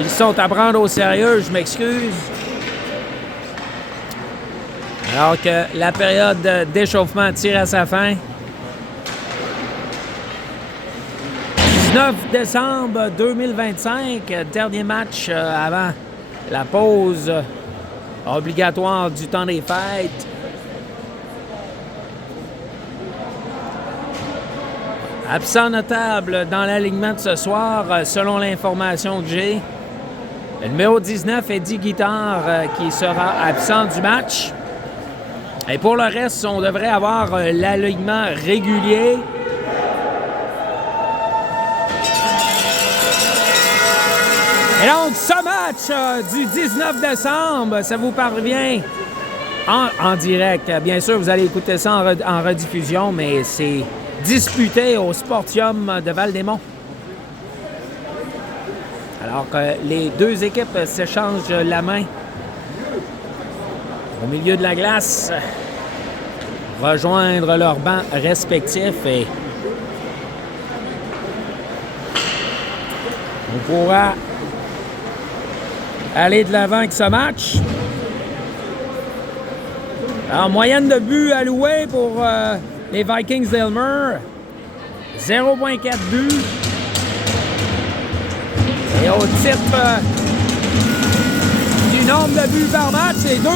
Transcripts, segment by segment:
Ils sont à prendre au sérieux, je m'excuse. Alors que la période d'échauffement tire à sa fin. 19 décembre 2025, dernier match avant la pause obligatoire du temps des fêtes. Absent notable dans l'alignement de ce soir, selon l'information que j'ai. Le numéro 19, Eddie Guitard, qui sera absent du match. Et pour le reste, on devrait avoir l'alignement régulier. Et donc, ce match du 19 décembre, ça vous parvient en direct. Bien sûr, vous allez écouter ça en rediffusion, mais c'est disputé au Sportium de Val-des-Monts. Alors que les deux équipes s'échangent la main au milieu de la glace, rejoindre leurs bancs respectifs et on pourra aller de l'avant avec ce match. Alors, moyenne de buts alloués pour les Vikings d'Aylmer, 0,4 buts. Et au titre du nombre de buts par match, c'est 2,1.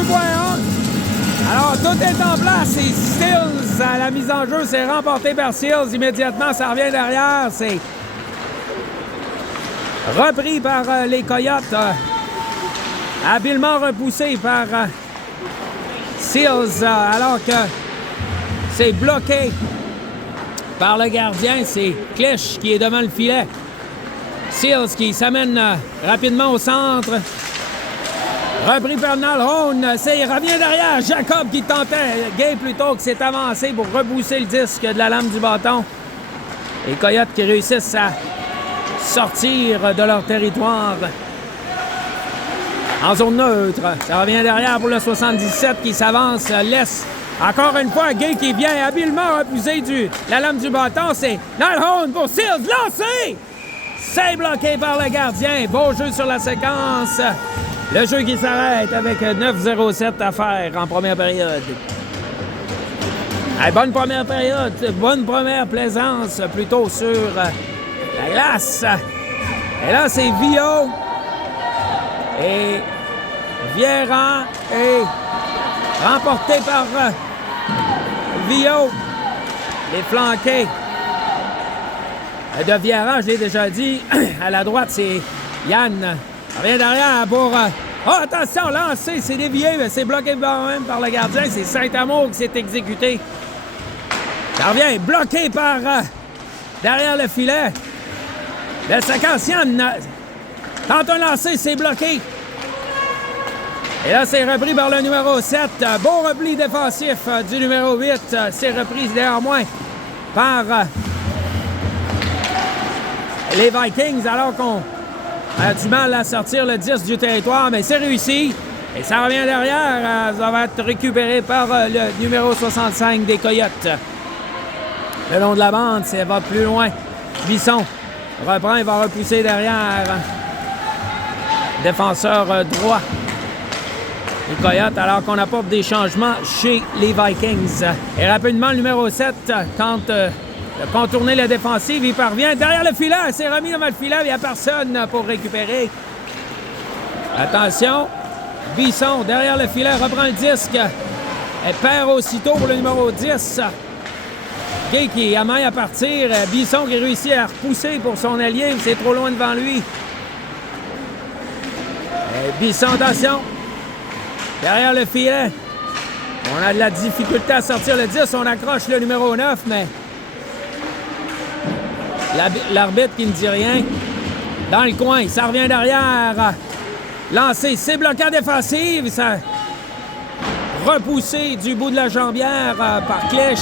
Alors, tout est en place. Et Stills, à la mise en jeu, c'est remporté par Stills. Immédiatement, ça revient derrière. C'est repris par les Coyotes. Habilement repoussé par Seals, alors que c'est bloqué par le gardien. C'est Clich qui est devant le filet. Seals qui s'amène rapidement au centre. Repris par Nalhone. Il revient derrière. Jacob qui tentait, Gay plutôt, qui s'est avancé pour repousser le disque de la lame du bâton. Les Coyotes qui réussissent à sortir de leur territoire en zone neutre. Ça revient derrière pour le 77 qui s'avance, laisse encore une fois Gay qui vient habilement repousser la lame du bâton. C'est Nalhone pour Seals, lancé! C'est bloqué par le gardien. Beau jeu sur la séquence. Le jeu qui s'arrête avec 9,07 à faire en première période. Hey, bonne première période, bonne première plaisance plutôt sur la glace. Et là, c'est Vio et Vieira est remporté par Vio. Les flanqués de Vieira, je l'ai déjà dit. À la droite, c'est Yann. Ça vient derrière pour... Oh, attention, lancé, c'est dévié, mais c'est bloqué quand même par le gardien. C'est Saint-Amour qui s'est exécuté. Ça revient bloqué par... derrière le filet. Le séquence, Yann tente un lancer, c'est bloqué. Et là, c'est repris par le numéro 7. Beau repli défensif du numéro 8. C'est repris néanmoins par les Vikings, alors qu'on a du mal à sortir le 10 du territoire, mais c'est réussi. Et ça revient derrière. Ça va être récupéré par le numéro 65 des Coyotes. Le long de la bande, ça va plus loin. Bisson reprend, il va repousser derrière. Défenseur droit. Les Coyotes, alors qu'on apporte des changements chez les Vikings. Et rapidement, le numéro 7 tente de contourner la défensive. Il parvient derrière le filet. C'est remis devant le filet. Il n'y a personne pour récupérer. Attention. Bisson, derrière le filet, reprend le disque. Et perd aussitôt pour le numéro 10. Gay qui a main à partir. Bisson qui réussit à repousser pour son allié. C'est trop loin devant lui. Et Bisson, attention. Derrière le filet. On a de la difficulté à sortir le 10. On accroche le numéro 9, mais l'arbitre qui ne dit rien. Dans le coin, ça revient derrière. Lancé, c'est bloqué en défensive. Ça repoussé du bout de la jambière par Clich.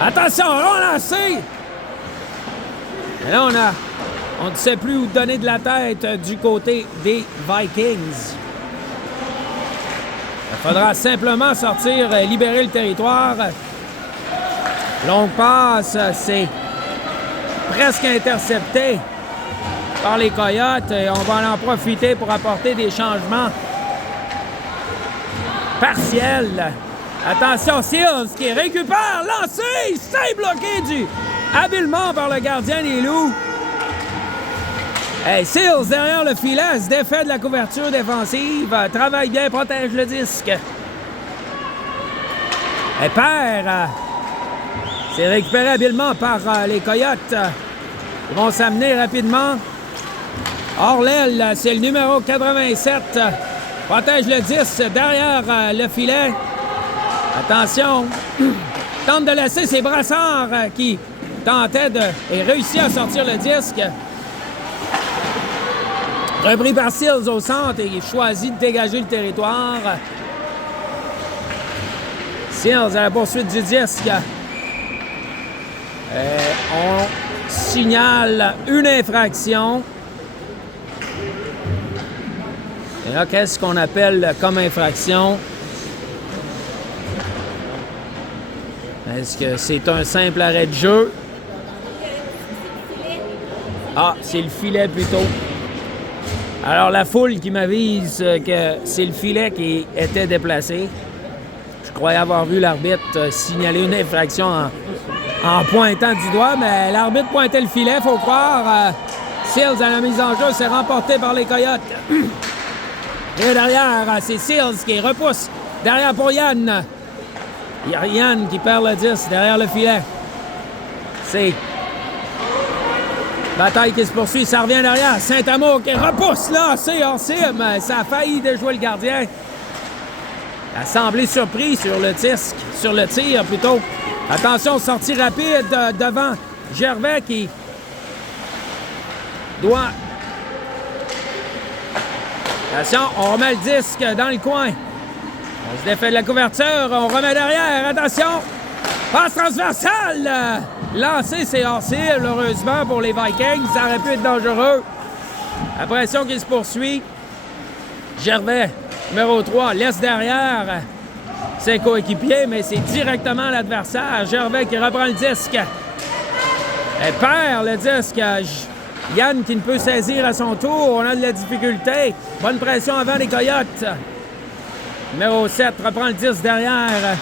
Attention, relancé! Et là, on ne sait plus où donner de la tête du côté des Vikings. Il faudra simplement sortir, libérer le territoire. Longue passe, c'est presque intercepté par les Coyotes. Et on va en profiter pour apporter des changements partiels. Attention, Seals qui récupère, lancé, c'est bloqué habilement par le gardien des Loups. Hey, Seals derrière le filet, se défait de la couverture défensive, travaille bien, protège le disque. Et perd, c'est récupéré habilement par les Coyotes. Ils vont s'amener rapidement. Hors l'aile, c'est le numéro 87. Protège le disque derrière le filet. Attention, tente de laisser ses brassards qui tentaient et réussit à sortir le disque. Repris par Seals au centre et il choisit de dégager le territoire. Seals à la poursuite du disque. On signale une infraction. Et là, qu'est-ce qu'on appelle comme infraction? Est-ce que c'est un simple arrêt de jeu? Ah, c'est le filet plutôt. Alors, la foule qui m'avise que c'est le filet qui était déplacé. Je croyais avoir vu l'arbitre signaler une infraction en pointant du doigt, mais l'arbitre pointait le filet, faut croire. Seals à la mise en jeu, c'est remporté par les Coyotes. Et derrière, c'est Seals qui repousse. Derrière pour Yann. Il y a Yann qui perd le 10 derrière le filet. C'est bataille qui se poursuit, ça revient derrière. Saint-Amour qui repousse là, c'est hors cible. Ça a failli déjouer le gardien. Il a semblé surpris sur le tir plutôt. Attention, sortie rapide devant Gervais qui doit... Attention, on remet le disque dans le coin. On se défait de la couverture, on remet derrière, attention! Passe transversale! Lancé, c'est hors-cible, heureusement, pour les Vikings. Ça aurait pu être dangereux. La pression qui se poursuit. Gervais, numéro 3, laisse derrière ses coéquipiers, mais c'est directement l'adversaire. Gervais qui reprend le disque. Et perd le disque. Yann qui ne peut saisir à son tour. On a de la difficulté. Bonne pression avant les Coyotes. Numéro 7 reprend le 10 derrière.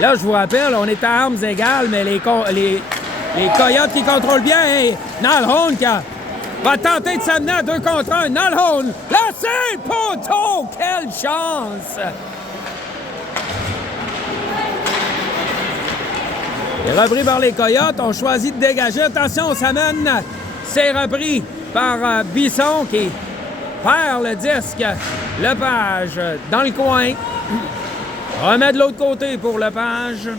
Là, je vous rappelle, on est à armes égales, mais les Coyotes qui contrôlent bien. Et Nalhone qui va tenter de s'amener à 2 contre 1. Nalhone, lancé, poteau! Quelle chance! Et repris par les Coyotes, on choisit de dégager. Attention, on s'amène. C'est repris par Bisson qui perd le disque. Lepage dans le coin. Remet de l'autre côté pour Lepage.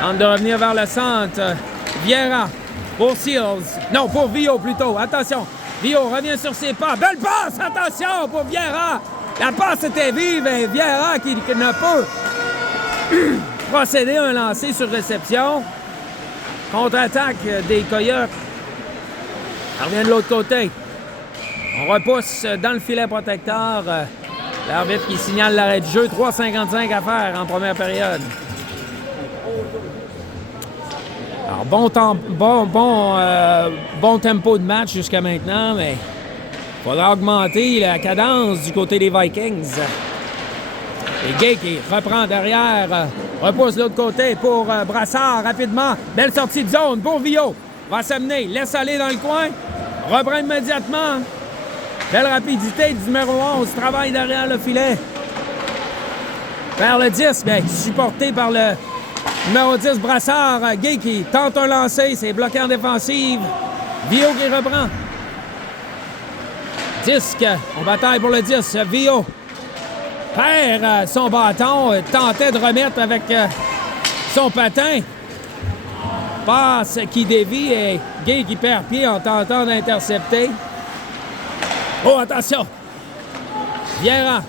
Tente de revenir vers le centre. Vieira pour Seals. Non, pour Vio plutôt. Attention. Vio revient sur ses pas. Belle passe! Attention pour Vieira. La passe était vive et Vieira qui ne peut procéder à un lancer sur réception. Contre-attaque des Coyotes. Ça revient de l'autre côté. On repousse dans le filet protecteur. L'arbitre qui signale l'arrêt de jeu. 3,55 à faire en première période. Alors, bon tempo de match jusqu'à maintenant, mais il faudra augmenter la cadence du côté des Vikings. Et Gay qui reprend derrière, repousse de l'autre côté pour Brassard rapidement. Belle sortie de zone pour Vio. Va s'amener, laisse aller dans le coin. Reprend immédiatement. Belle rapidité du numéro 11. Travaille derrière le filet. Vers le 10, bien, supporté par le numéro 10, Brassard. Gay qui tente un lancer. C'est bloqué en défensive. Vio qui reprend. Disque. On bataille pour le 10. Vio perd son bâton. Tentait de remettre avec son patin. Passe qui dévie et Gay qui perd pied en tentant d'intercepter. Oh, attention! Vieira.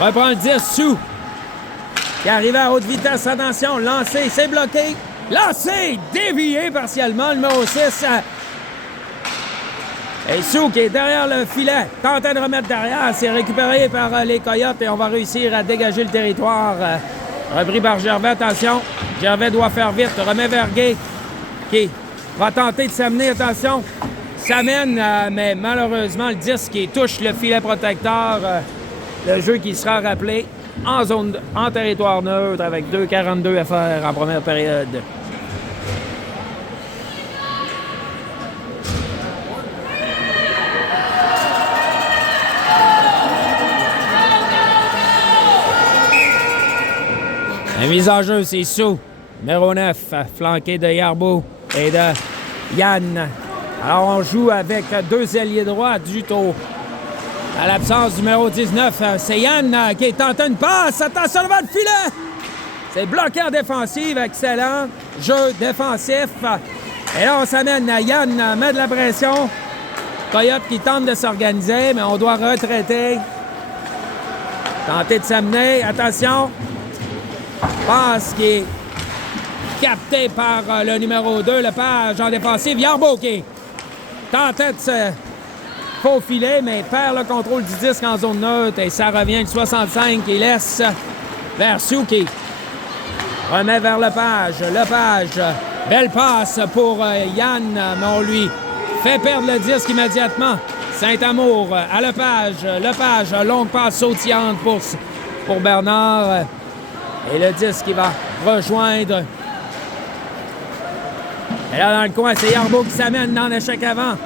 Reprend le 10, Sou. Qui arrive à haute vitesse. Attention, lancé, c'est bloqué. Lancé, dévié partiellement, le numéro 6. Et Sou qui est derrière le filet. Tentait de remettre derrière. C'est récupéré par les Coyotes et on va réussir à dégager le territoire Repris par Gervais, attention. Gervais doit faire vite, remet Verguet. Qui va tenter de s'amener, attention. S'amène, mais malheureusement, le disque qui touche le filet protecteur. Le jeu qui sera rappelé en territoire neutre avec 2,42 à faire en première période. La mise en jeu, c'est Sou, numéro 9, flanqué de Yarbo et de Yann. Alors, on joue avec deux ailiers droits dû à l'absence du numéro 19. C'est Yann qui est tenté une passe. Attention devant le filet! C'est bloqué en défensive. Excellent jeu défensif. Et là, on s'amène. Yann met de la pression. Coyote qui tente de s'organiser, mais on doit retraiter. Tenter de s'amener. Attention. Passe qui est capté par le numéro 2, Lepage en défensive. Yarbo qui tentait de se faufiler, mais perd le contrôle du disque en zone neutre et ça revient le 65 qui laisse vers Souki. Remet vers Lepage. Lepage, belle passe pour Yann, mais on lui fait perdre le disque immédiatement. Saint-Amour à Lepage. Lepage, longue passe sautillante pour Bernard. Et le disque qui va rejoindre. Et là, dans le coin, c'est Yarbo qui s'amène dans l'échec avant.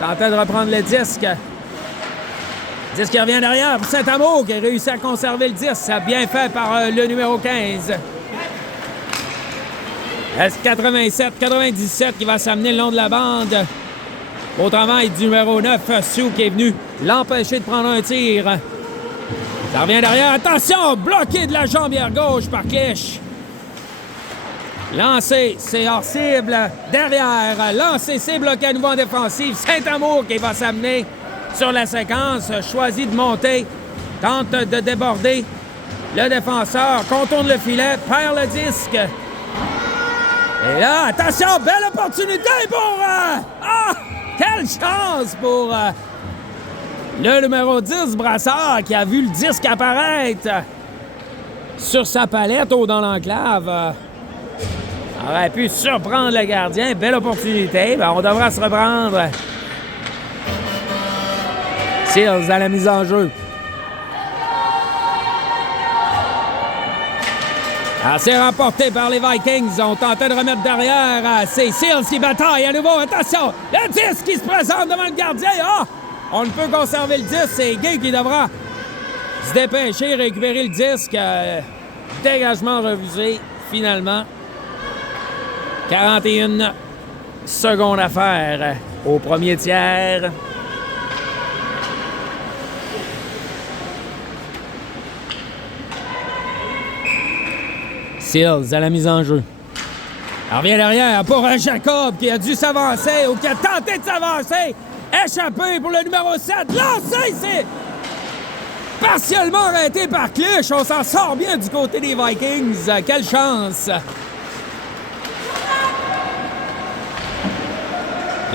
Tentait de reprendre le disque. Disque qui revient derrière pour Saint-Amour qui a réussi à conserver le disque. Ça a bien fait par le numéro 15. Reste 87-97 qui va s'amener le long de la bande. Autrement, il y a du numéro 9, Sou, qui est venu l'empêcher de prendre un tir. Ça revient derrière. Attention! Bloqué de la jambière gauche par Clich. Lancé, c'est hors cible. Derrière, lancé, c'est bloqué à nouveau en défensive. Saint-Amour qui va s'amener sur la séquence. Choisit de monter. Tente de déborder. Le défenseur contourne le filet. Perd le disque. Et là, attention! Belle opportunité pour... quelle chance pour... le numéro 10, Brassard, qui a vu le disque apparaître sur sa palette haut dans l'enclave. Aurait pu surprendre le gardien. Belle opportunité. On devra se reprendre. Seals à la mise en jeu. C'est remporté par les Vikings. On tentait de remettre derrière. C'est Seals qui bataille à nouveau. Attention! Le disque qui se présente devant le gardien. On ne peut conserver le disque. C'est Gay qui devra se dépêcher, récupérer le disque. Dégagement refusé, finalement. 41 secondes à faire au premier tiers. Seals à la mise en jeu. On revient derrière pour Jacob qui a dû s'avancer ou qui a tenté de s'avancer. Échappé pour le numéro 7. Lancé, c'est partiellement arrêté par Clich. On s'en sort bien du côté des Vikings. Quelle chance!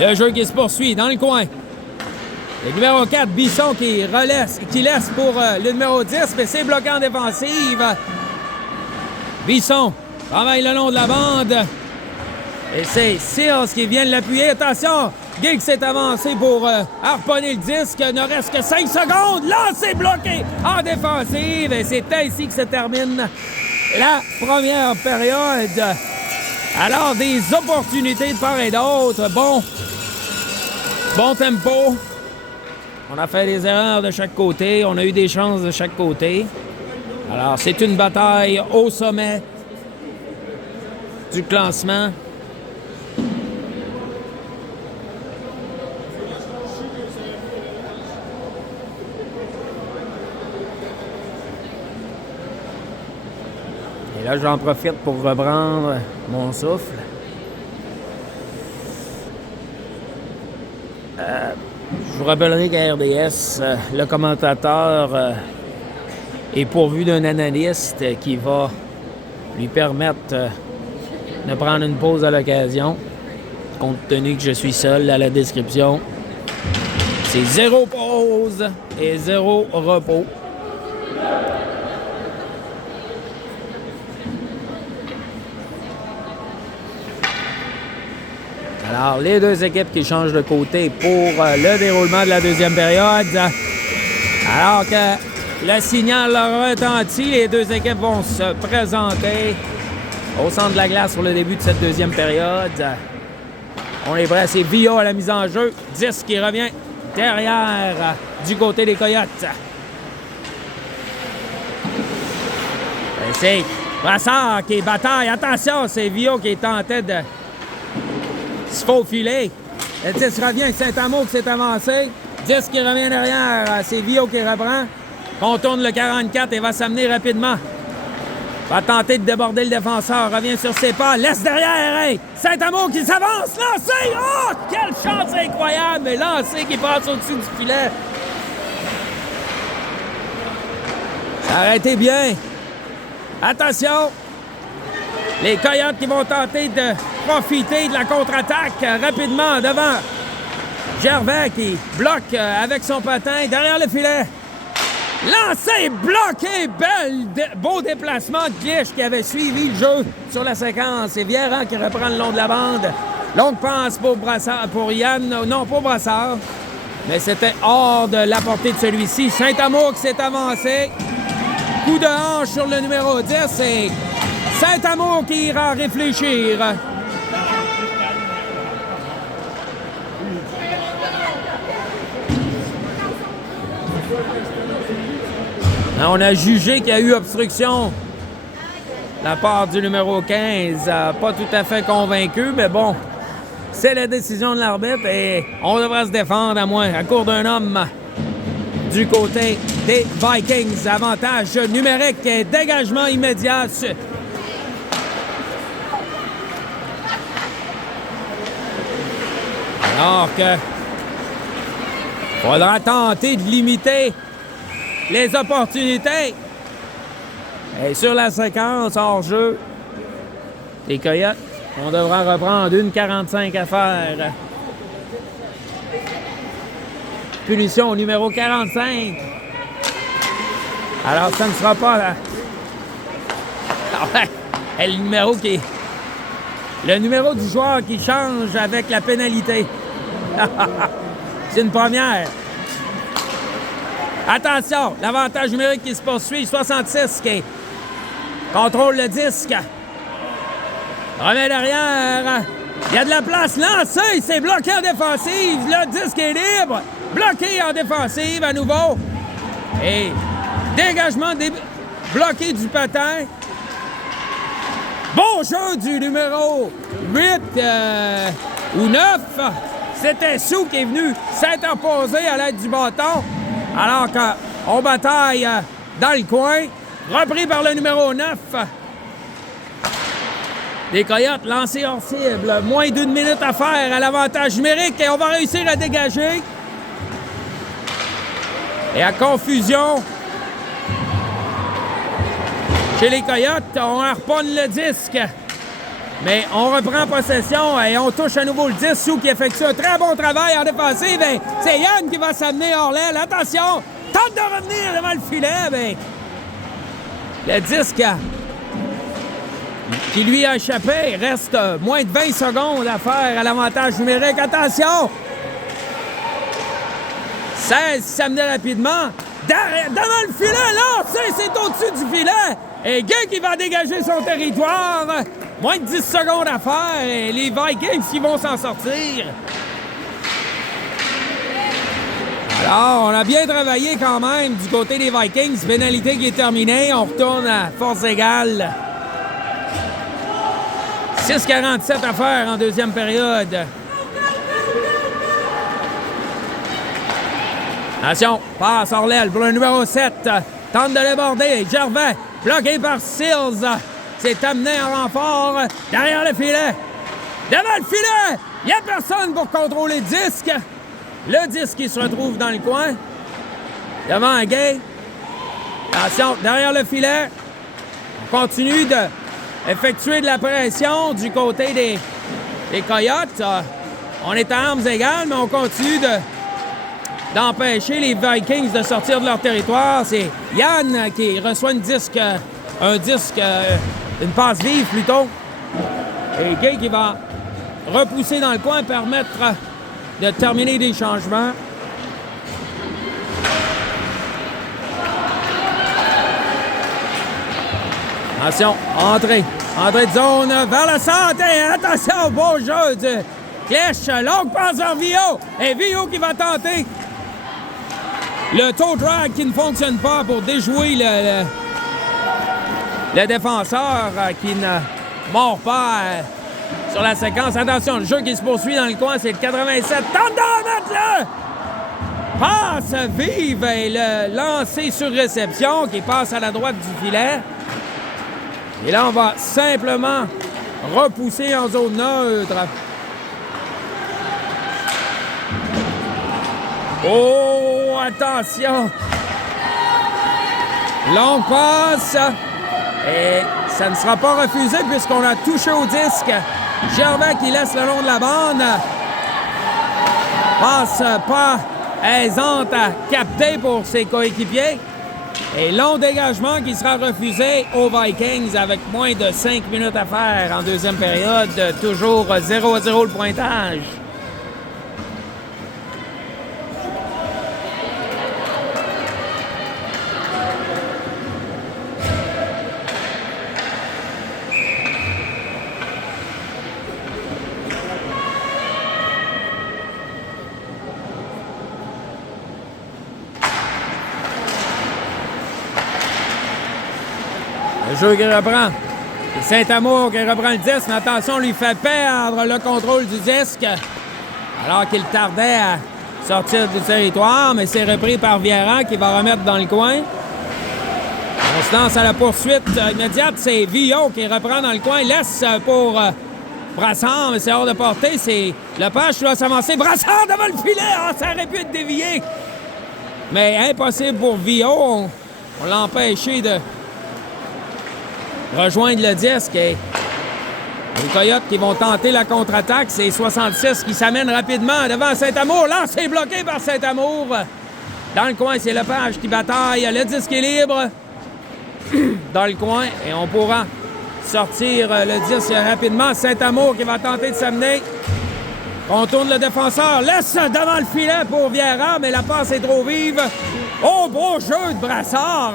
Le jeu qui se poursuit dans le coin. Le numéro 4, Bisson, qui laisse pour le numéro 10, mais c'est bloqué en défensive. Bisson travaille le long de la bande. Et c'est Seals qui vient de l'appuyer. Attention! Giggs s'est avancé pour harponner le disque. Il ne reste que 5 secondes. Lancé bloqué en défensive. Et c'est ainsi que se termine la première période. Alors, des opportunités de part et d'autre. Bon tempo. On a fait des erreurs de chaque côté. On a eu des chances de chaque côté. Alors, c'est une bataille au sommet du classement. Et là, j'en profite pour reprendre mon souffle. Je vous rappellerai qu'à RDS, le commentateur est pourvu d'un analyste qui va lui permettre de prendre une pause à l'occasion, compte tenu que je suis seul à la description. C'est 0 pause et 0 repos. Alors, les deux équipes qui changent de côté pour le déroulement de la deuxième période. Alors que le signal retentit, les deux équipes vont se présenter au centre de la glace pour le début de cette deuxième période. On est prêt, c'est Villa à la mise en jeu. 10 qui revient derrière du côté des Coyotes. C'est Brassard qui bataille. Attention, c'est Villa qui est tenté de se faufiler. Le 10 revient, Saint-Amour qui s'est avancé. 10 qui revient derrière, c'est Villa qui reprend. Contourne le 44 et va s'amener rapidement. Va tenter de déborder le défenseur. Revient sur ses pas. Laisse derrière. Hey! Saint-Amour qui s'avance. Lancé! Oh! Quelle chance incroyable! Mais lancé qui passe au-dessus du filet. Arrêtez bien. Attention. Les Coyotes qui vont tenter de profiter de la contre-attaque rapidement devant Gervais qui bloque avec son patin derrière le filet. Lancé, bloqué, beau déplacement de Clich qui avait suivi le jeu sur la séquence. Et Vieran qui reprend le long de la bande. Longue passe pour Brassard, pour Yann, non, pour Brassard. Mais c'était hors de la portée de celui-ci. Saint-Amour qui s'est avancé. Coup de hanche sur le numéro 10 et Saint-Amour qui ira réfléchir. On a jugé qu'il y a eu obstruction de la part du numéro 15. Pas tout à fait convaincu, mais bon, c'est la décision de l'arbitre et on devra se défendre à court d'un homme du côté des Vikings. Avantage numérique et dégagement immédiat. Alors que faudra tenter de limiter les opportunités. Et sur la séquence hors-jeu, les Coyotes, on devra reprendre 1,45 à faire. Punition au numéro 45. Alors, ça ne sera pas là. Le numéro du joueur qui change avec la pénalité. C'est une première. Attention, l'avantage numérique qui se poursuit. 66 qui contrôle le disque. Remet derrière. Il y a de la place lancée. C'est bloqué en défensive. Le disque est libre. Bloqué en défensive à nouveau. Et dégagement bloqué du patin. Bon jeu du numéro 8 ou 9. C'était Sou qui est venu s'interposer à l'aide du bâton. Alors qu'on bataille dans le coin, repris par le numéro 9. Les Coyotes lancés hors cible. Moins d'1 minute à faire à l'avantage numérique et on va réussir à dégager. Et à confusion chez les Coyotes, on harponne le disque. Mais on reprend possession et on touche à nouveau le 10. Sou qui effectue un très bon travail en défensive. Et c'est Yann qui va s'amener hors l'aile. Attention! Tente de revenir devant le filet. Mais le disque qui lui a échappé. Il reste moins de 20 secondes à faire à l'avantage numérique. Attention! 16 s'amener rapidement. Devant le filet, là! C'est au-dessus du filet. Et Gay qui va dégager son territoire. Moins de 10 secondes à faire et les Vikings qui vont s'en sortir. Alors, on a bien travaillé quand même du côté des Vikings. Pénalité qui est terminée. On retourne à force égale. 6,47 à faire en deuxième période. Attention, passe hors l'aile pour le numéro 7. Tente de déborder. Gervais, bloqué par Seals. C'est amené en renfort derrière le filet. Devant le filet! Il n'y a personne pour contrôler le disque. Le disque qui se retrouve dans le coin. Devant un Gay. Attention, derrière le filet. On continue d'effectuer de la pression du côté des Coyotes. On est à armes égales, mais on continue d'empêcher les Vikings de sortir de leur territoire. C'est Yann qui reçoit une passe vive plutôt. Et Gay qui va repousser dans le coin, permettre de terminer des changements. Attention, entrée de zone vers le centre. Et attention, beau jeu de Clèche. Longue passe vers Vio. Et Vio qui va tenter le toe drag qui ne fonctionne pas pour déjouer le défenseur qui ne mord pas sur la séquence. Attention, le jeu qui se poursuit dans le coin, c'est le 87. Tente d'en mettre là! Passe vive et le lancer sur réception qui passe à la droite du filet. Et là, on va simplement repousser en zone neutre. Oh, attention! Longue passe. Et ça ne sera pas refusé puisqu'on a touché au disque. Gervais qui laisse le long de la bande. Passe pas aisante à capter pour ses coéquipiers. Et long dégagement qui sera refusé aux Vikings avec moins de 5 minutes à faire en deuxième période. Toujours 0-0 le pointage. Le jeu qui reprend. Saint-Amour qui reprend le disque. Mais attention, lui fait perdre le contrôle du disque alors qu'il tardait à sortir du territoire. Mais c'est repris par Vieira qui va remettre dans le coin. On se lance à la poursuite immédiate. C'est Villot qui reprend dans le coin. Laisse pour Brassard, mais c'est hors de portée. C'est Lepage qui doit s'avancer. Brassard devant le filet. Ah, ça aurait pu être dévié. Mais impossible pour Villot. On l'a empêché de rejoindre le disque. Et les Coyotes qui vont tenter la contre-attaque. C'est 66 qui s'amène rapidement devant Saint-Amour. Là, c'est bloqué par Saint-Amour. Dans le coin, c'est Lepage qui bataille. Le disque est libre dans le coin. Et on pourra sortir le disque rapidement. Saint-Amour qui va tenter de s'amener. On tourne le défenseur. Laisse devant le filet pour Vieira, mais la passe est trop vive. Oh, beau jeu de Brassard.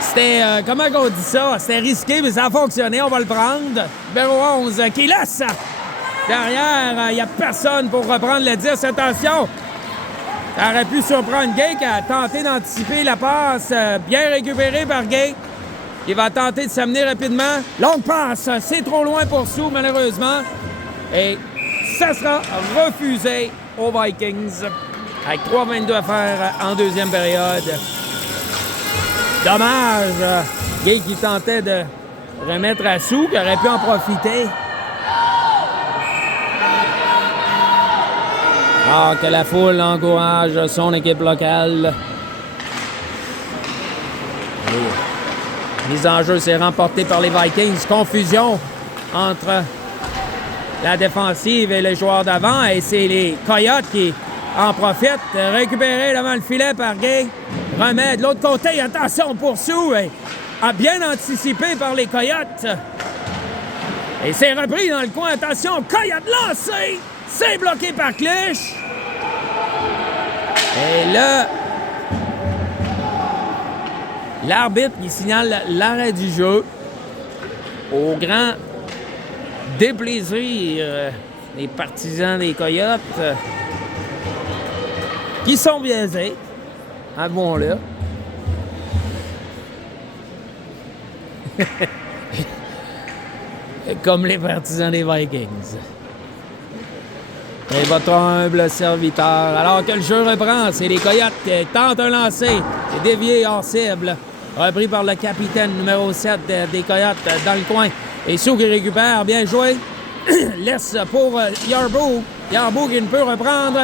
C'était, comment on dit ça? C'était risqué, mais ça a fonctionné. On va le prendre. Numéro 11 qui laisse. Derrière, il n'y a personne pour reprendre le 10. Attention! Ça aurait pu surprendre Gay qui a tenté d'anticiper la passe. Bien récupérée par Gay. Il va tenter de s'amener rapidement. Longue passe. C'est trop loin pour Sou, malheureusement. Et ça sera refusé aux Vikings. Avec 3:22 à faire en deuxième période. Dommage. Gay qui tentait de remettre à Sou, qui aurait pu en profiter. Ah, que la foule encourage son équipe locale. Mise en jeu, c'est remporté par les Vikings. Confusion entre la défensive et les joueurs d'avant. Et c'est les Coyotes qui en profitent. Récupéré devant le filet par Gay. Remet de l'autre côté. Attention pour Sou. A bien anticipé par les Coyotes. Et c'est repris dans le coin. Attention, Coyote lancé. C'est bloqué par Clich. Et là, l'arbitre qui signale l'arrêt du jeu au grand déplaisir des partisans des Coyotes qui sont biaisés. Avouons-le. Comme les partisans des Vikings. Et votre humble serviteur. Alors que le jeu reprend, c'est les Coyotes qui tentent un lancer. C'est dévié hors cible. Repris par le capitaine numéro 7 des Coyotes dans le coin. Et Sou qui récupère. Bien joué. Laisse pour Yarbrough. Yarbrough qui ne peut reprendre.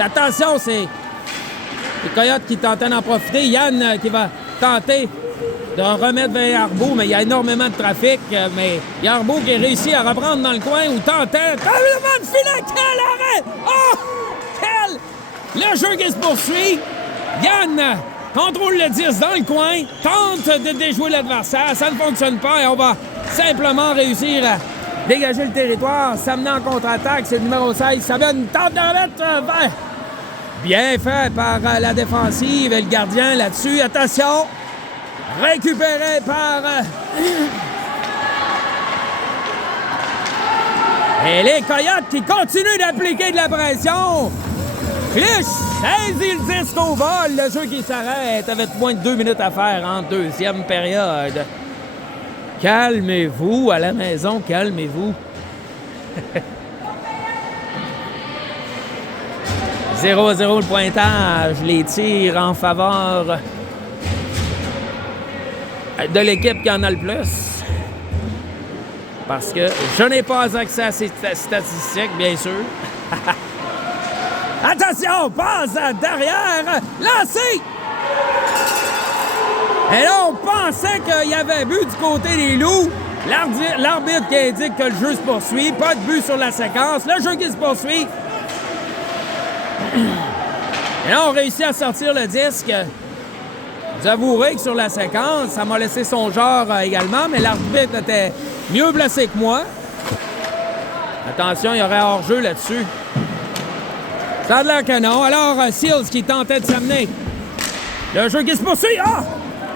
Attention, c'est les Coyotes qui tentent d'en profiter. Yann qui va tenter de remettre vers Yarbrough, mais il y a énormément de trafic. Mais Yarbrough qui réussit à reprendre dans le coin ou tentait. Devant le filet, quel arrêt! Oh! Quel! Le jeu qui se poursuit. Yann contrôle le 10 dans le coin, tente de déjouer l'adversaire, ça ne fonctionne pas et on va simplement réussir à dégager le territoire, s'amener en contre-attaque, c'est le numéro 16, Sabine tente de remettre vers. Bien fait par la défensive et le gardien là-dessus, attention, récupéré par... Et les Coyotes qui continuent d'appliquer de la pression. Clich saisit le disque au vol. Le jeu qui s'arrête avec moins de 2 minutes à faire en deuxième période. Calmez-vous à la maison, calmez-vous. 0-0 le pointage. Les tirs en faveur de l'équipe qui en a le plus. Parce que je n'ai pas accès à ces statistiques, bien sûr. Attention, passe derrière, lancé! Et là, on pensait qu'il y avait but du côté des Loups. L'arbitre qui indique que le jeu se poursuit. Pas de but sur la séquence. Le jeu qui se poursuit. Et là, on réussit à sortir le disque. Vous avouerez que sur la séquence, ça m'a laissé songeur également, mais l'arbitre était mieux placé que moi. Attention, il y aurait hors-jeu là-dessus. Ça a l'air que non. Alors, Seals qui tentait de s'amener. Le jeu qui se poursuit. Ah!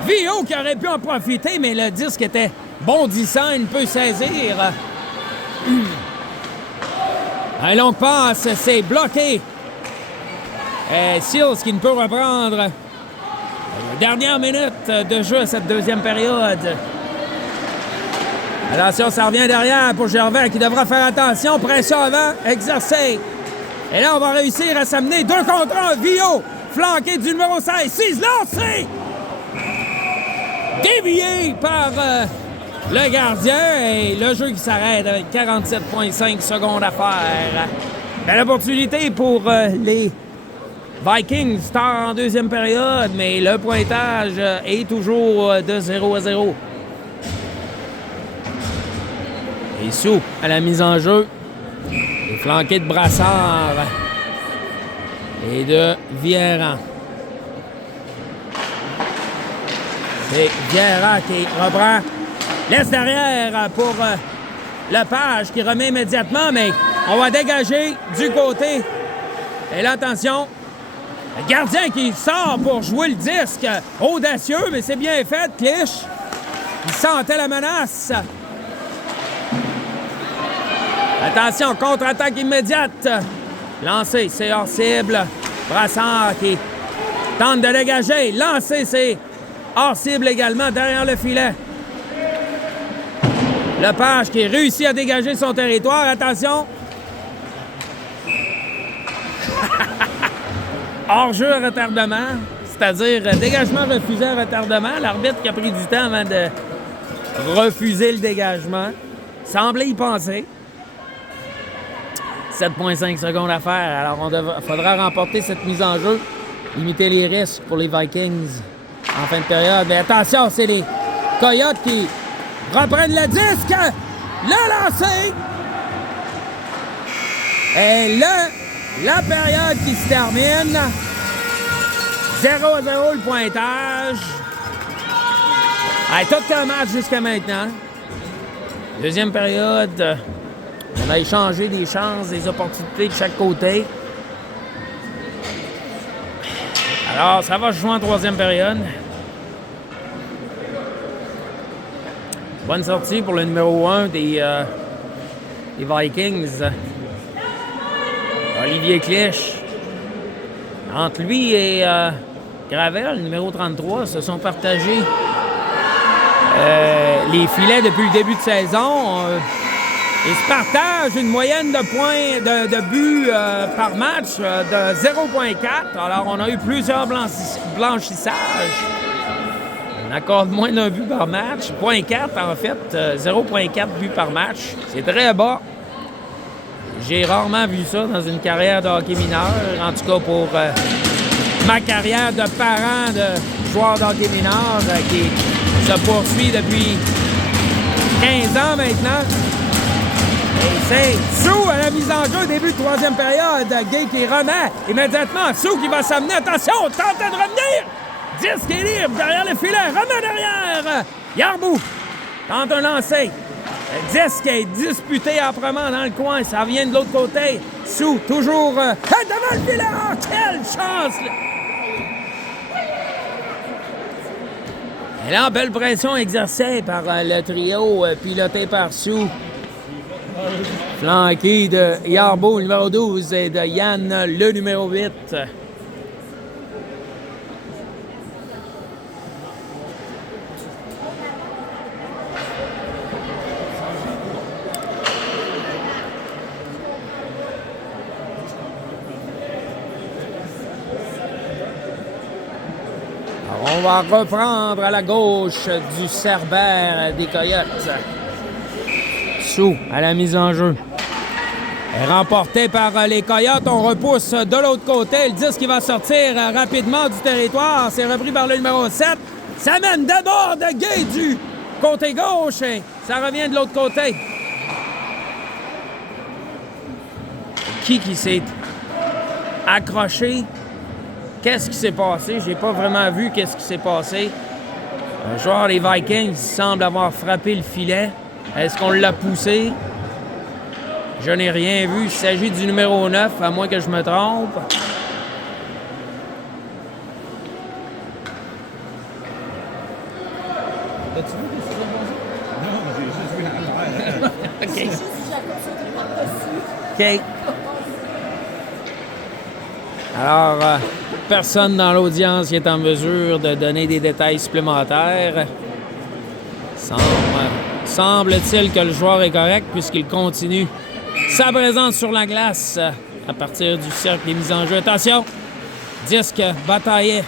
Vio qui aurait pu en profiter, mais le disque était bondissant, il ne peut saisir. Un long passe, c'est bloqué. Seals qui ne peut reprendre. Dernière minute de jeu à cette deuxième période. Attention, ça revient derrière pour Gervais qui devra faire attention. Pression avant, exercée. Et là, on va réussir à s'amener 2 contre 1. Vio, flanqué du numéro 16. 6 lancé! Dévié par le gardien. Et le jeu qui s'arrête avec 47,5 secondes à faire. Belle opportunité pour les Vikings. Star en deuxième période, mais le pointage est toujours de 0-0. Et Sou à la mise en jeu. Et flanqué de Brassard et de Vieira. C'est Vieira qui reprend. Laisse derrière pour Lepage qui remet immédiatement, mais on va dégager du côté. Et là, attention, le gardien qui sort pour jouer le disque. Audacieux, mais c'est bien fait, Clich. Il sentait la menace. Attention, contre-attaque immédiate. Lancé, c'est hors cible. Brassard qui tente de dégager. Lancé, c'est hors cible également derrière le filet. Lepage qui réussit à dégager son territoire. Attention. Hors-jeu à retardement, c'est-à-dire dégagement refusé à retardement. L'arbitre qui a pris du temps avant de refuser le dégagement. Semblait y penser. 7,5 secondes à faire. Alors, il faudra remporter cette mise en jeu, limiter les risques pour les Vikings en fin de période. Mais attention, c'est les Coyotes qui reprennent le disque. Le lancer. Et la période qui se termine. 0-0 le pointage. Allez, tout un match jusqu'à maintenant. Deuxième période. On a échangé des chances, des opportunités de chaque côté. Alors, ça va se jouer en troisième période. Bonne sortie pour le numéro 1 des Vikings. Olivier Clich. Entre lui et Gravel, le numéro 33, se sont partagés les filets depuis le début de saison. Ils se partagent une moyenne de points, de buts par match de 0,4. Alors, on a eu plusieurs blanchissages. On accorde moins d'un but par match. 0,4 en fait, 0,4 buts par match. C'est très bas. J'ai rarement vu ça dans une carrière de hockey mineur. En tout cas, pour ma carrière de parent de joueur de hockey mineur qui se poursuit depuis 15 ans maintenant. Et c'est Sou à la mise en jeu, début de troisième période. Gay qui remet immédiatement. Sou qui va s'amener. Attention, tente de revenir. Disque est libre derrière le filet. Remet derrière. Yarbou tente un lancer. Le disque est disputé âprement dans le coin. Ça vient de l'autre côté. Sous, toujours devant le filet. Oh, quelle chance! Et là, belle pression exercée par le trio piloté par Sou. Flanqué de Yarbou, le numéro 12, et de Yann, le numéro 8. On va reprendre à la gauche du Cerbère des Coyotes. Sous à la mise en jeu. Est remporté par les Coyotes. On repousse de l'autre côté. Le disque qui va sortir rapidement du territoire. C'est repris par le numéro 7. Ça mène d'abord de Gay du côté gauche et ça revient de l'autre côté. Qui s'est accroché? Qu'est-ce qui s'est passé? J'ai pas vraiment vu qu'est-ce qui s'est passé. Un joueur des Vikings semble avoir frappé le filet. Est-ce qu'on l'a poussé? Je n'ai rien vu. Il s'agit du numéro 9, à moins que je me trompe. As-tu vu qu'est-ce qui s'est passé? Non, j'ai juste vu la OK. OK. Alors, personne dans l'audience qui est en mesure de donner des détails supplémentaires. Semble-t-il que le joueur est correct puisqu'il continue sa présence sur la glace à partir du cercle des mises en jeu. Attention! Disque bataille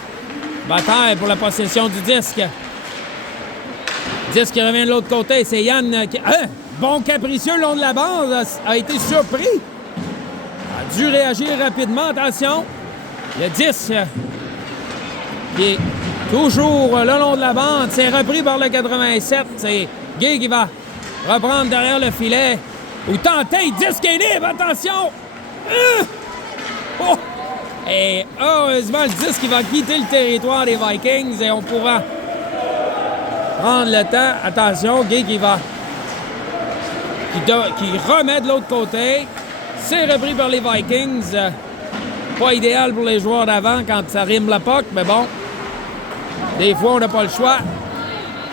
pour la possession du disque. Disque qui revient de l'autre côté. C'est Yann qui... bon capricieux le long de la bande. A été surpris. A dû réagir rapidement. Attention! Le disque qui est toujours le long de la bande. C'est repris par le 87. C'est Gay qui va reprendre derrière le filet. Ou tenter, disque est libre, attention! Oh! Et heureusement, le disque qui va quitter le territoire des Vikings et on pourra prendre le temps. Attention, Gay qui remet de l'autre côté. C'est repris par les Vikings. Pas idéal pour les joueurs d'avant quand ça rime la puck, mais bon. Des fois, on n'a pas le choix.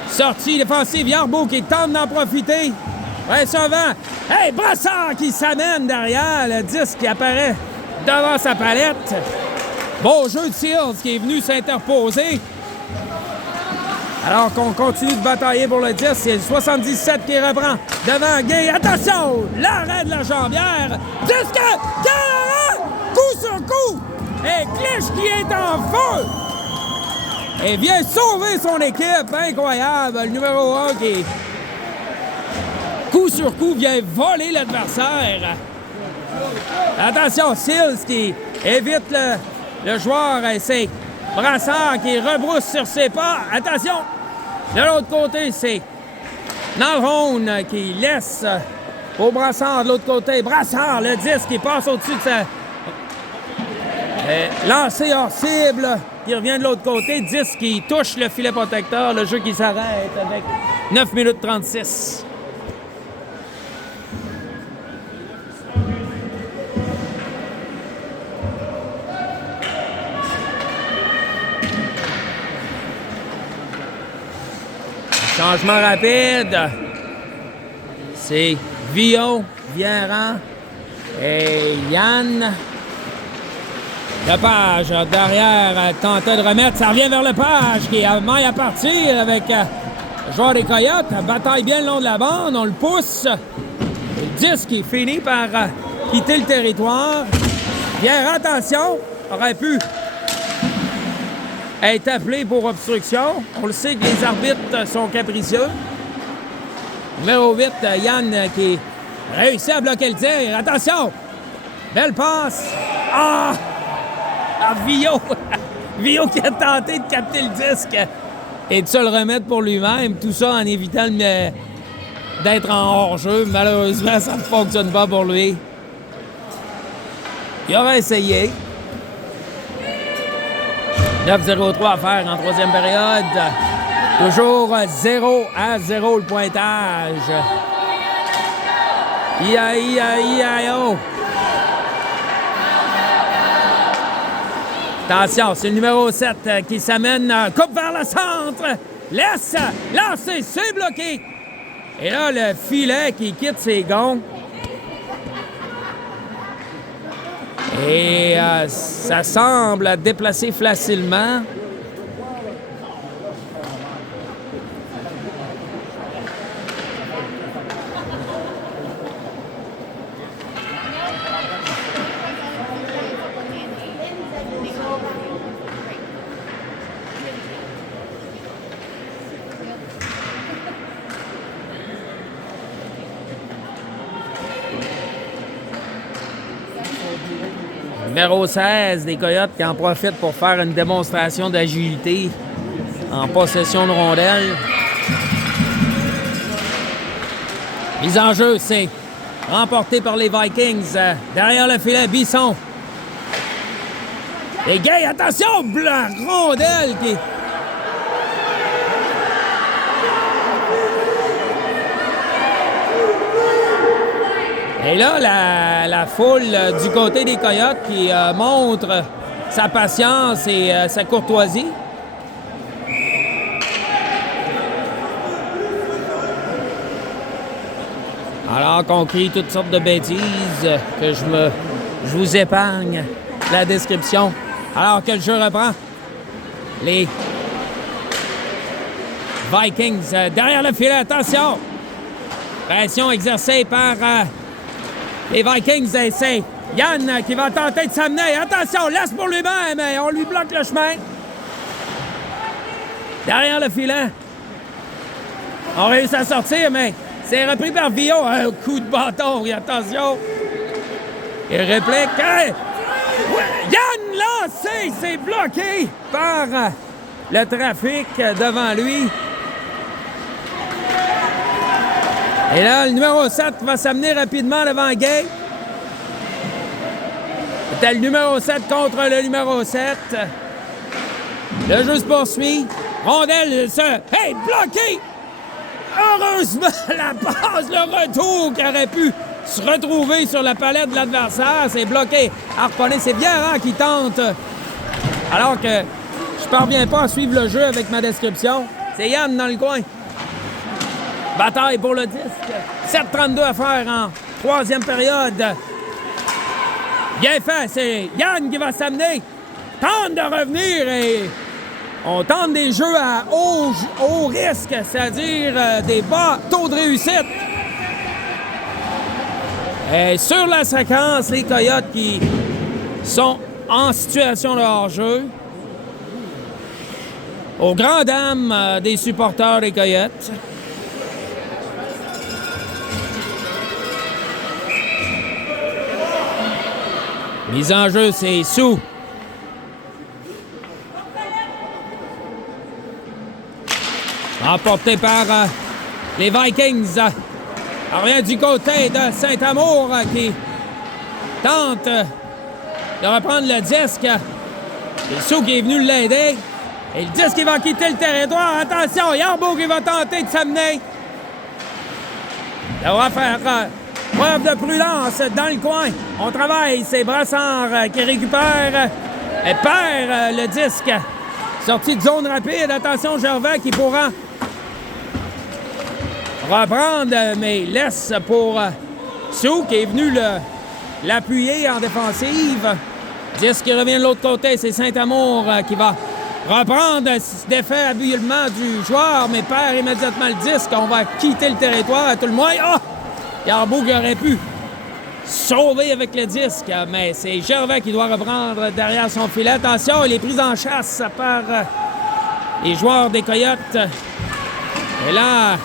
Sortie défensive, Yarbou qui tente d'en profiter. Recevant. Hey, Brassard qui s'amène derrière. Le disque qui apparaît devant sa palette. Beau jeu de Seals qui est venu s'interposer. Alors qu'on continue de batailler pour le disque, c'est le 77 qui reprend devant Gay. Attention! L'arrêt de la jambière. Disque! Coup sur coup! Et Clich qui est en feu! Et vient sauver son équipe. Incroyable. Le numéro 1 qui, coup sur coup, vient voler l'adversaire. Attention, Seals qui évite le joueur. C'est Brassard qui rebrousse sur ses pas. Attention! De l'autre côté, c'est Nalhone qui laisse au Brassard de l'autre côté. Brassard, le disque qui passe au-dessus de sa... lancé hors cible, qui revient de l'autre côté. Disque qui touche le filet protecteur. Le jeu qui s'arrête avec 9 minutes 36. Changement rapide. C'est Vio, Vieran et Yann. Lepage derrière tentait de remettre. Ça revient vers Lepage qui a maille à partir avec le joueur des Coyotes. Bataille bien le long de la bande. On le pousse. Le disque qui finit par quitter le territoire. Vieran, attention, aurait pu être appelé pour obstruction. On le sait que les arbitres sont capricieux. Numéro 8, Yann qui réussit à bloquer le tir. Attention! Belle passe. Ah! Vio! Vio qui a tenté de capter le disque et de se le remettre pour lui-même. Tout ça en évitant d'être en hors-jeu. Malheureusement, ça ne fonctionne pas pour lui. Il aurait essayé. 9,03 à faire en troisième période. Toujours 0-0 le pointage. I-I-I-I-O. Attention, c'est le numéro 7 qui s'amène. Coupe vers le centre. Laisse lancer, c'est bloqué. Et là, le filet qui quitte ses gonds. Et ça semble déplacer facilement. Numéro 16 des Coyotes qui en profitent pour faire une démonstration d'agilité en possession de rondelles. Mise en jeu, c'est remporté par les Vikings. Derrière le filet, Bisson. Et Gay, attention! La rondelle qui... Et là, la foule du côté des Coyotes qui montre sa patience et sa courtoisie. Alors qu'on crie toutes sortes de bêtises, que je vous épargne la description. Alors que le jeu reprend. Les Vikings derrière le filet, attention! Pression exercée par... les Vikings essaient. Yann qui va tenter de s'amener. Attention, laisse pour lui-même. On lui bloque le chemin. Derrière le filet. On réussit à sortir, mais c'est repris par Villot. Un coup de bâton. Et attention. Il réplique. Hey! Yann lancé. C'est bloqué par le trafic devant lui. Et là, le numéro 7 va s'amener rapidement devant Gay. C'était le numéro 7 contre le numéro 7. Le jeu se poursuit. Rondelle se... Hey, bloqué! Heureusement, la passe, le retour qui aurait pu se retrouver sur la palette de l'adversaire. C'est bloqué. Harponné, c'est Viera qui tente. Alors que je parviens pas à suivre le jeu avec ma description. C'est Yann dans le coin. Bataille pour le disque. 7,32 à faire en troisième période. Bien fait, c'est Yann qui va s'amener. Tente de revenir et on tente des jeux à haut risque, c'est-à-dire des bas taux de réussite. Et sur la séquence, les Coyotes qui sont en situation de hors-jeu. Aux grandes dames des supporters des Coyotes. Mise en jeu, c'est Sou. Emporté par les Vikings. On revient du côté de Saint-Amour qui tente de reprendre le disque. C'est Sou qui est venu l'aider. Et le disque qui va quitter le territoire. Attention, Yarboux qui va tenter de s'amener. Ça va faire... preuve de prudence dans le coin. On travaille. C'est Brassard qui récupère et perd le disque. Sortie de zone rapide. Attention, Gervais qui pourra reprendre, mais laisse pour Sou qui est venu l'appuyer en défensive. Disque qui revient de l'autre côté. C'est Saint-Amour qui va reprendre ce défait habilement du joueur, mais perd immédiatement le disque. On va quitter le territoire à tout le moins. Oh! Yarboux qui aurait pu sauver avec le disque, mais c'est Gervais qui doit reprendre derrière son filet. Attention, il est pris en chasse par les joueurs des Coyotes. Et là,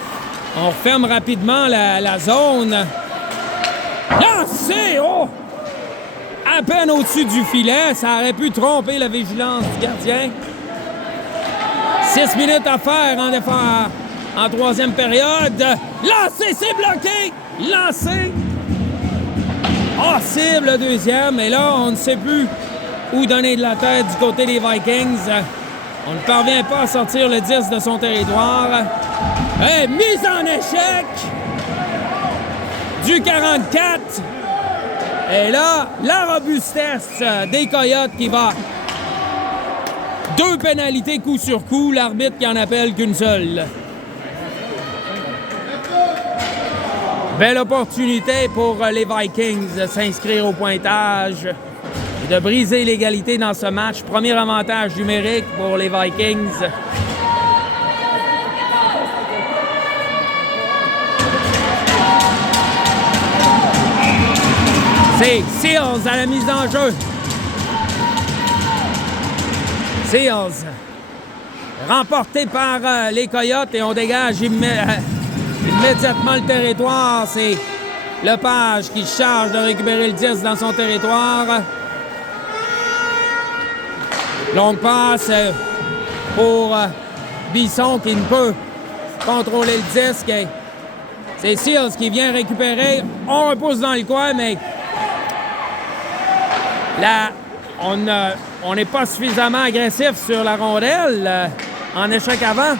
on referme rapidement la zone. Lancé! Oh! À peine au-dessus du filet, ça aurait pu tromper la vigilance du gardien. 6 minutes à faire en défense en troisième période. Lancé, c'est bloqué! Lancé. Ah, cible le deuxième. Et là, on ne sait plus ou donner de la tête du côté des Vikings. On ne parvient pas à sortir le 10 de son territoire. Et mise en échec du 44. Et là, la robustesse des Coyotes qui va. 2 pénalités coup sur coup. L'arbitre qui en appelle qu'une seule. Belle opportunité pour les Vikings de s'inscrire au pointage et de briser l'égalité dans ce match. Premier avantage numérique pour les Vikings. C'est Seals à la mise en jeu. Seals remporté par les Coyotes et on dégage immédiatement le territoire. C'est Lepage qui charge de récupérer le 10 dans son territoire. Longue passe pour Bisson qui ne peut contrôler le disque. C'est Seals qui vient récupérer. On repousse dans le coin, mais là, on n'est pas suffisamment agressif sur la rondelle en échec avant.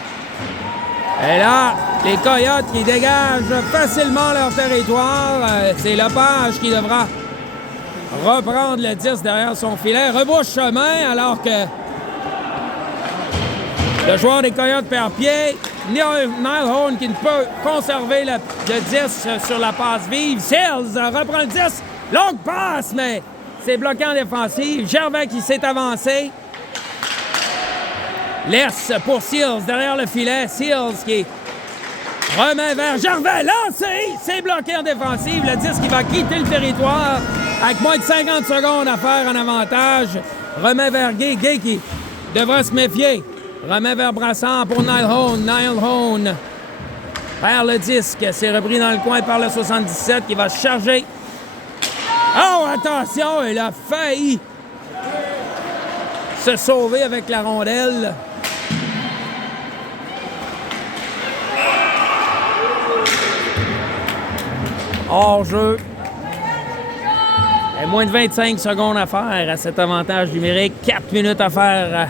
Et là, les Coyotes qui dégagent facilement leur territoire. C'est Lepage qui devra reprendre le 10 derrière son filet. Rebrousse chemin alors que le joueur des Coyotes perd pied. Niall Hohn qui ne peut conserver le 10 sur la passe vive. Seals reprend le 10. Longue passe, mais c'est bloqué en défensive. Gervais qui s'est avancé. Laisse pour Seals derrière le filet. Seals qui remet vers Gervais. Lancé! C'est bloqué en défensive. Le 10 qui va quitter le territoire avec moins de 50 secondes à faire en avantage. Remet vers Gay. Gay qui devra se méfier. Remet vers Brassard pour Niall Hohn. Niall Hohn perd le disque. C'est repris dans le coin par le 77 qui va se charger. Oh, attention! Il a failli se sauver avec la rondelle. Hors-jeu. Et moins de 25 secondes à faire à cet avantage numérique. 4 minutes à faire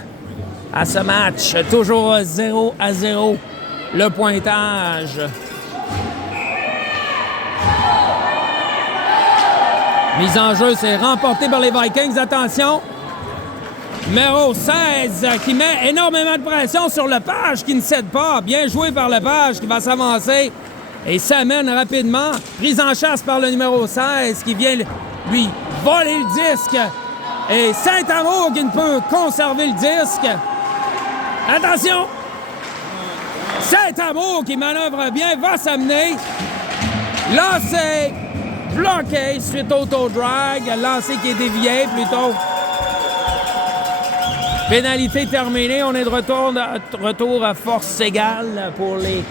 à ce match. Toujours 0-0 le pointage. Mise en jeu, c'est remporté par les Vikings. Attention. Numéro 16 qui met énormément de pression sur Lepage qui ne cède pas. Bien joué par Lepage qui va s'avancer et s'amène rapidement. Prise en chasse par le numéro 16 qui vient lui voler le disque. Et Saint-Amour qui ne peut conserver le disque. Attention! Saint-Amour qui manœuvre bien, va s'amener. Lancé, bloqué suite au toe drag. Lancé qui est dévié plutôt. Pénalité terminée. On est de retour à force égale pour les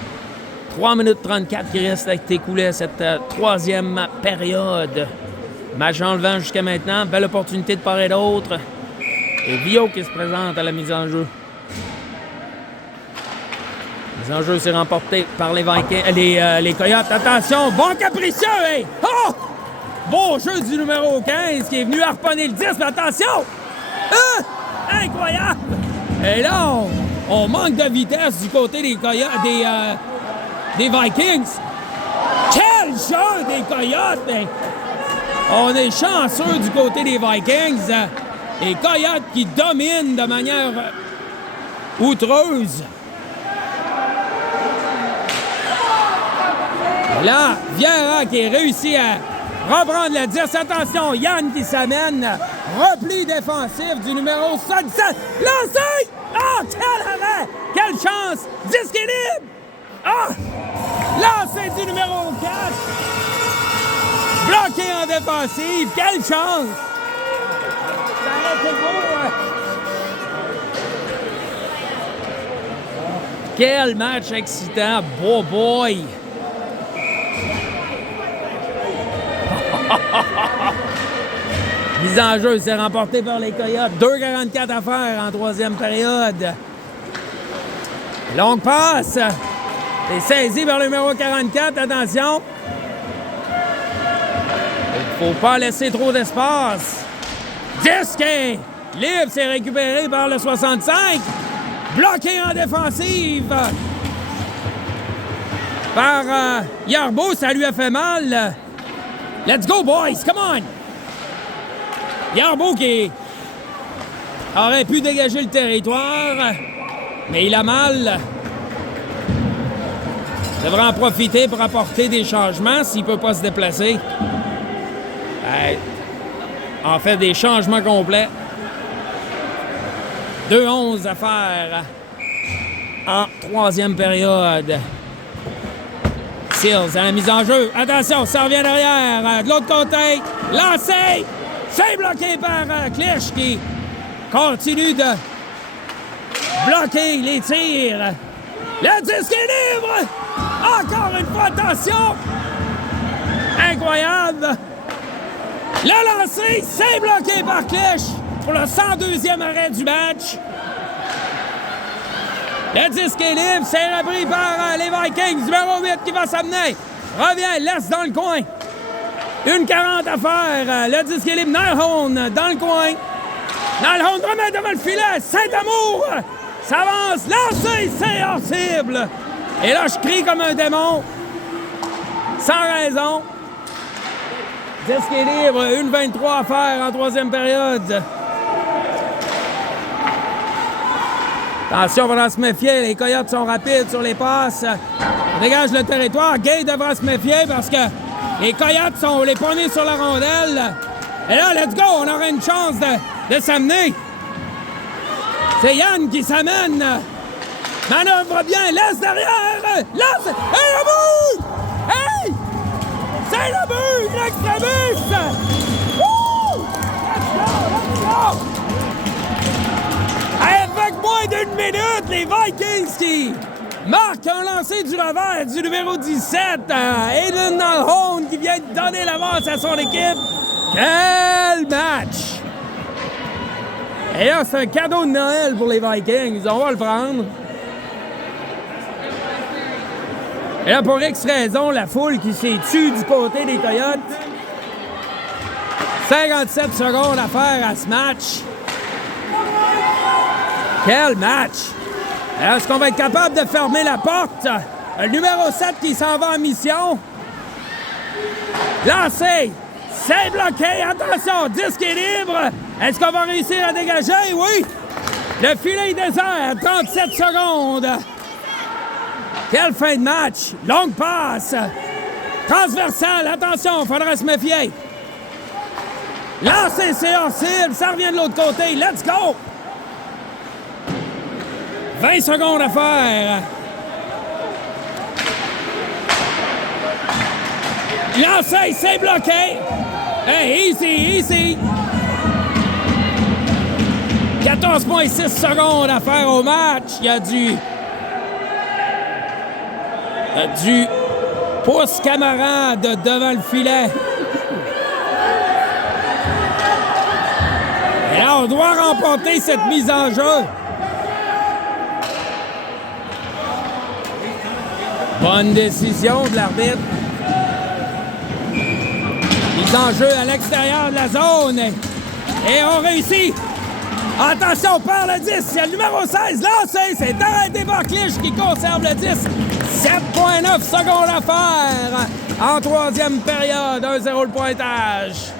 3 minutes 34 qui restent à écouler à cette troisième période. Match enlevant jusqu'à maintenant. Belle opportunité de part et d'autre. Et Vio qui se présente à la mise en jeu. La mise en jeu s'est remportée par les Vikings, les Coyotes. Attention, bon capricieux! Hey! Oh! Bon jeu du numéro 15 qui est venu harponner le 10. Mais attention! Incroyable! Et là, on manque de vitesse du côté des Coyotes, des Vikings. Quel jeu des Coyotes! Mais on est chanceux du côté des Vikings. Les Coyotes qui dominent de manière outreuse. Et là, Vieira qui réussit à reprendre le 10. Attention, Yann qui s'amène. Repli défensif du numéro 77. Lancé! Ah, quel arrêt! Quelle chance! Disque libre! Ah! Lancé du numéro 4. Bloqué en défensive. Quelle chance! Ça aurait été beau, hein? Quel match excitant. Beau boy! Mise en jeu, c'est remporté par les Coyotes. 2,44 à faire en troisième période. Longue passe. C'est saisi par le numéro 44. Attention. Il ne faut pas laisser trop d'espace. Disque Liv s'est récupéré par le 65. Bloqué en défensive par Yarbo. Ça lui a fait mal. Let's go, boys. Come on. Yarbo qui aurait pu dégager le territoire, mais il a mal. Il devrait en profiter pour apporter des changements s'il ne peut pas se déplacer. En fait, des changements complets. 2-11 à faire en troisième période. Seals à la mise en jeu. Attention, ça revient derrière. De l'autre côté, lancé. C'est bloqué par Clich qui continue de bloquer les tirs. Le disque est libre. Encore une fois, attention. Incroyable. Le lancer, c'est bloqué par Clich pour le 102e arrêt du match. Le disque est libre, c'est repris par les Vikings. Numéro 8 qui va s'amener. Revient, laisse dans le coin. 1:40 à faire. Le disque est libre. Nalhone dans le coin. Nalhone remet devant le filet. Saint-Amour s'avance. Lancé, c'est hors cible. Et là, je crie comme un démon. Sans raison. Disque est libre. 1:23 à faire en troisième période. Attention, on va se méfier. Les Coyotes sont rapides sur les passes. On dégage le territoire. Gay devra se méfier parce que les Coyotes sont les premiers sur la rondelle. Et là, let's go! On aura une chance de s'amener. C'est Yann qui s'amène. Manœuvre bien. Laisse derrière. Laisse. Hey, le but! Hey! C'est le but! L'extrémiste! Wouh! Let's go! Avec moins d'une minute, les Vikings qui marquent un lancer du revers du numéro 17, Aiden Nalhone, qui vient de donner l'avance à son équipe. Quel match! Et là, c'est un cadeau de Noël pour les Vikings. On va le prendre. Et là, pour X raison, la foule qui s'est tue du côté des Coyotes. 57 secondes à faire à ce match. Quel match! Est-ce qu'on va être capable de fermer la porte? Le numéro 7 qui s'en va en mission. Lancé! C'est bloqué! Attention! Disque est libre! Est-ce qu'on va réussir à dégager? Oui! Le filet désert! 37 secondes! Quelle fin de match! Longue passe! Transversale! Attention! Il faudra se méfier! Lancé! C'est hors cible! Ça revient de l'autre côté! Let's go! 20 secondes à faire. Lancé, c'est bloqué. Hey, easy. 14,6 secondes à faire au match. Il y a du pouce camarade devant le filet. Et là, on doit remporter cette mise en jeu. Bonne décision de l'arbitre. Mise en jeu à l'extérieur de la zone. Et on réussit. Attention, on perd le 10. C'est le numéro 16. Lancé. C'est arrêté par Clich qui conserve le 10. 7,9 secondes à faire. En troisième période. 1-0 le pointage.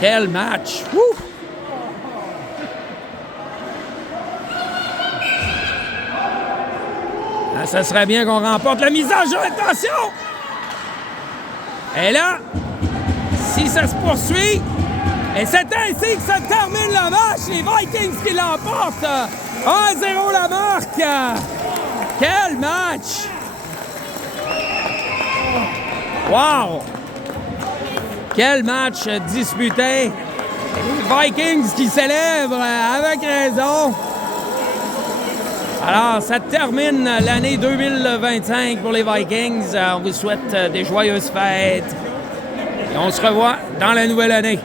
Quel match. Wouh! Ça serait bien qu'on remporte la mise en jeu. Attention! Et là, si ça se poursuit, et c'est ainsi que se termine le match. Les Vikings qui l'emportent. 1-0 la marque. Quel match! Wow! Quel match disputé. Les Vikings qui célèbrent avec raison. Alors, ça termine l'année 2025 pour les Vikings. On vous souhaite des joyeuses fêtes. Et on se revoit dans la nouvelle année.